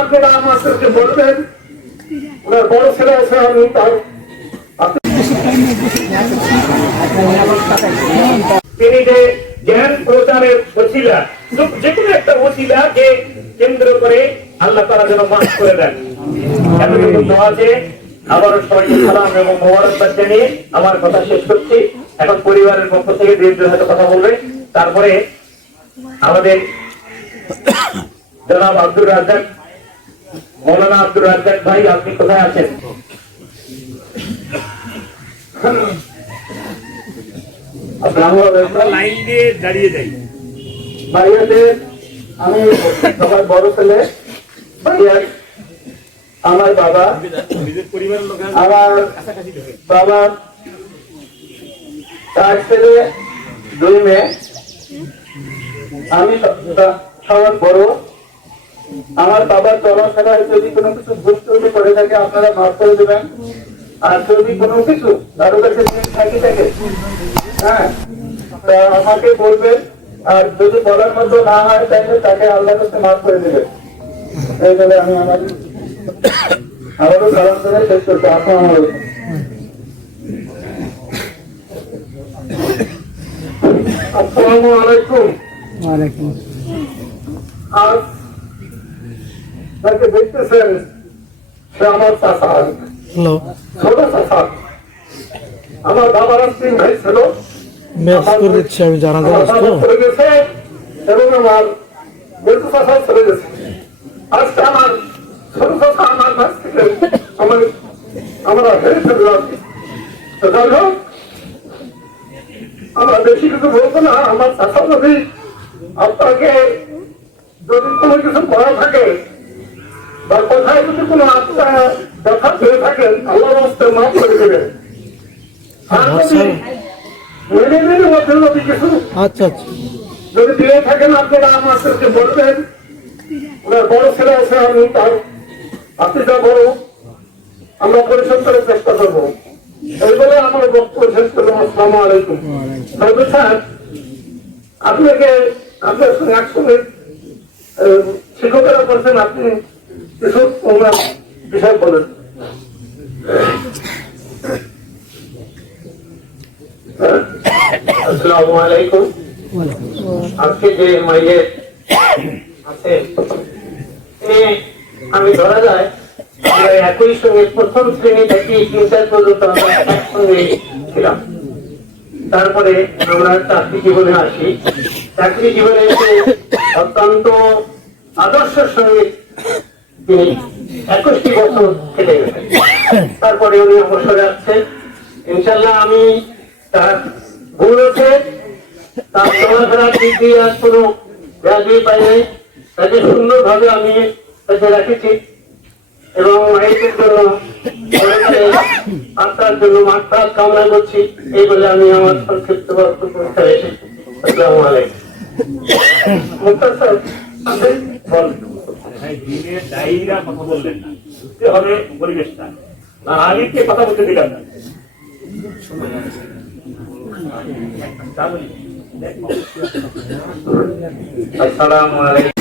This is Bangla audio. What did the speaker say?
আপনারা আমাদেরকে বলবেন। ওনার বড় ছেলে আছে, আমি তার তিনি যে জ্ঞান প্রচারের ওসিলা, যে কোনো একটা ওসিলাকে কেন্দ্র করে আল্লাহ তাআলা যেন মাফ করে দেন। এতটুকু দোয়া আছে। আবারও সবাইকে সালাম এবং মোবারকবাদ জানিয়ে আমার কথা শেষ করছি। এখন পরিবারের পক্ষ থেকে দীর্ঘ হয়তো কথা বলবে, তারপরে আমাদের জনাব আব্দুর রাজ্জাক, মৌলানা আব্দুর রাজ্জাক ভাই, আপনি কোথায় আছেন? লাইন দিয়ে দাঁড়িয়ে যাই। ভাইয়াদের আমি সবার বড় ছেলে, ভাইয়ার আমার বাবা, আমার বাবা 4 ছেলে 2 মেয়ে, আমি সবার বড়। আমার বাবার চলাফেরায় যদি কোনো কিছু ভুল ত্রুটি করে থাকে আপনারা মাফ করে দেবেন। আর যদি কোনো কিছু কারো কাছে থাকে হ্যাঁ, তা আমাকে বলবেন। আর যদি বলার মতো না হয় তাহলে তাকে আল্লাহর কাছে মাফ করে দেবেন। এই বলে আমি আবারও সালাম করে শেষ করছি। আসসালামু আলাইকুম। আসসালামু আলাইকুম। ওয়ালাইকুম। আজ তাকে দেখতেছেন, সে আমার চাচা, ছোট চাচা। আমার বাবার 3 ভাই ছিল, আমি জানাতে চলে গেছে এবং আমার বড় চাচা চলে গেছে। আজকে আমার ছোট চাচা আমার কাছ থেকে আমরা হেরে ফেললাম। যাই হোক, আমরা বেশি কিছু বলবো না। আমার চাচা যদি আপনাকে যদি কোনো কিছু করা থাকে বা কোথায় যদি কোনো আপনার দেখা পেয়ে থাকেন, আল্লাহ রাস্তায় মাফ করে দেবেন। আচ্ছা যদি দিয়ে থাকেন আপনারা আমাদেরকে বলবেন। ওনার বড় ছেলে আছে, আমি তার আপনি যা বড়, আমরা পরিশোধ করার চেষ্টা করবো। এই বলে আমার বক্তব্য শেষ করলাম। আসসালামু আলাইকুম। সাহেব, আপনাকে আপনার সঙ্গে একসঙ্গে শিক্ষকেরা করছেন, আপনি কিছু ওনার বিষয় বলেন। আসসালামু আলাইকুম। আজকে যে মাইয়ের আছে, আমি ধরা যায় আমরা একই সঙ্গে প্রথম শ্রেণী থেকে ইন্টার পর্যন্ত আমরা একসঙ্গে ছিলাম। তারপরে আমরা চাকরি জীবনে আসি। চাকরি জীবনে এসে অত্যন্ত আদর্শের সঙ্গে তিনি 21টি বছর খেলে গেছেন। তারপরে উনি অবসরে আসছেন। ইনশাল্লাহ আমি তার ভুল হচ্ছে, তার চলাফেরার দিক দিয়ে আর কোনো ব্যাধি পাই নাই। তাকে সুন্দরভাবে আমি তাকে রাখেছি এবং মায়ের জন্য আত্মার জন্য মাত্রা কামনা করছি। এই বলে আমি আমার সংক্ষিপ্ত বক্তব্য এসেছি। আসসালামু আলাইকুম। মুক্তার সাহেব, আপনি বলেন। দিনের ডাইরা কথা বললেন না, হবে পরিবেশটা না, আগে কে কথা বলতে দিলাম না। আসসালামু আলাইকুম।